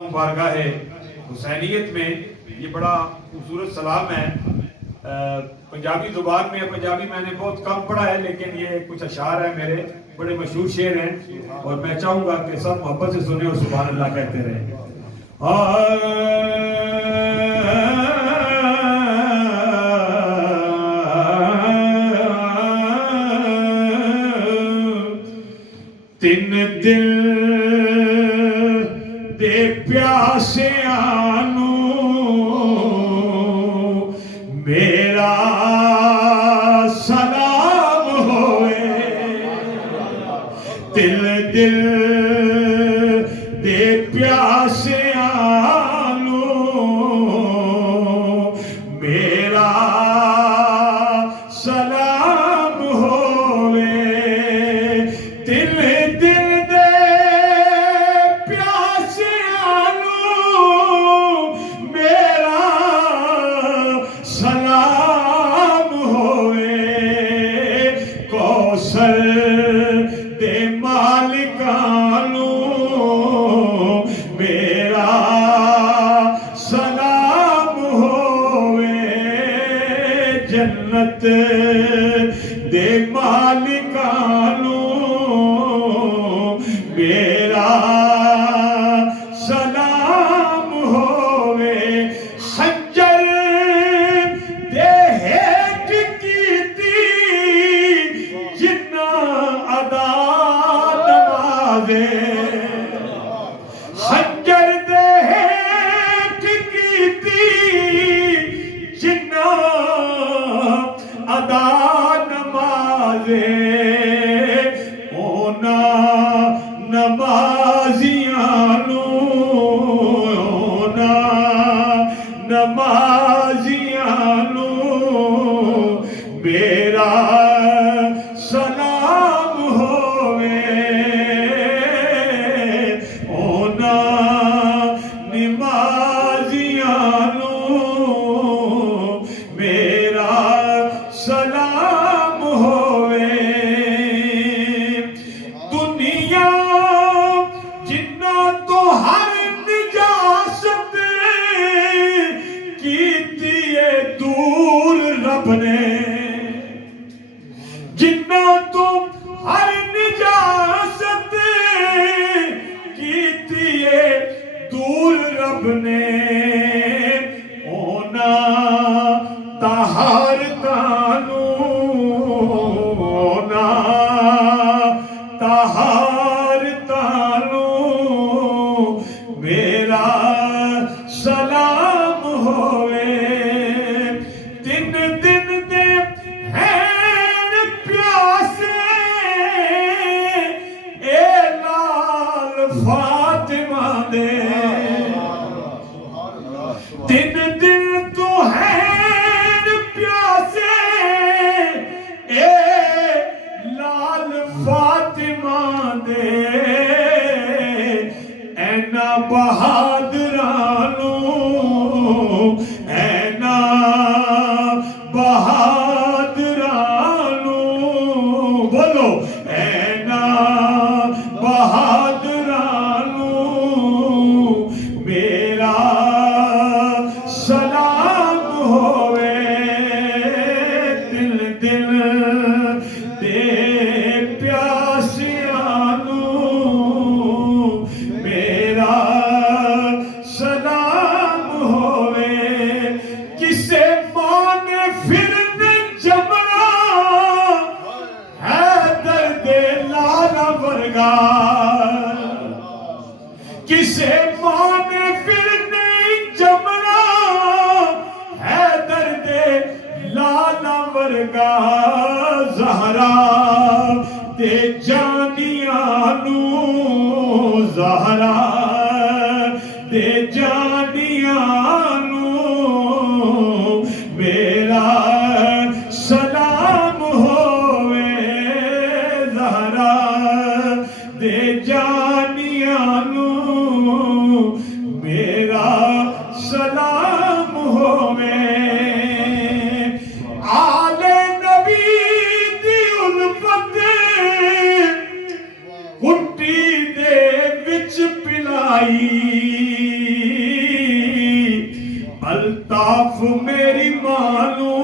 بارگاہ حسینیت میں یہ بڑا خوبصورت سلام ہے۔ پنجابی زبان میں پنجابی میں نے بہت کم پڑھا ہے، لیکن یہ کچھ اشعار ہیں میرے، بڑے مشہور شعر ہیں، اور میں چاہوں گا کہ سب محبت سے سنیں اور سبحان اللہ کہتے رہیں۔ تین دل دے پیاسیاں نوں میرا سلام ہوئے، دل دل دے پیاسیاں نوں میرا سلام ہوئے، دل دل دے پیاسیاں نوں میرا سلام ہوئے، کوثر دے مالکاں نوں میرا سلام ہوئے، جنت دے مالکاں نوں میرا سلام ہوئے، خنجر دے ہیٹ کیتی جنہ ادا نمازے، خنجر دے ہیٹ کیتی جنہ ادا نمازے، اونا نمازیاں نوں، اونا نمازیاں نوں میرا سلام ہوئے، اونا نمازیاں نوں میرا سلام ہوئے، دنیا جنہ تو ہر نجاست کیتی ہے دور رب نے، جنہ تو ہر نجاست کیتی ہے دور رب نے، اونا طہارتاں نوں، اونا طہارتاں نوں میرا سلام ہوئے، تین دن دے ہیں پیاسے اے لال فاطمہ دے، تین دن تو ہیں پیاسے اے لال فاطمہ دے، اینا بہادراں نوں، اینا بہادراں نوں، بولو اینا بہادراں نوں میرا سلام ہوئے، دل دل دے پیاسیاں نوں میرا سلام ہوئے، کسے ماں نے پھرنے جمنا حیدر دے لالا ورگا، کسے ماں نے پھرنے جمنا حیدر دے لالا ورگا، زہرا دے جانیاں نوں، زہرا دے جانیاں نوں میرا سلام ہوئے، زہرا دے جانیاں نوں میرا سلام ہوئے، آل نبی دی الفت کٹی دے وچ پلائی الطاف میری ماں نو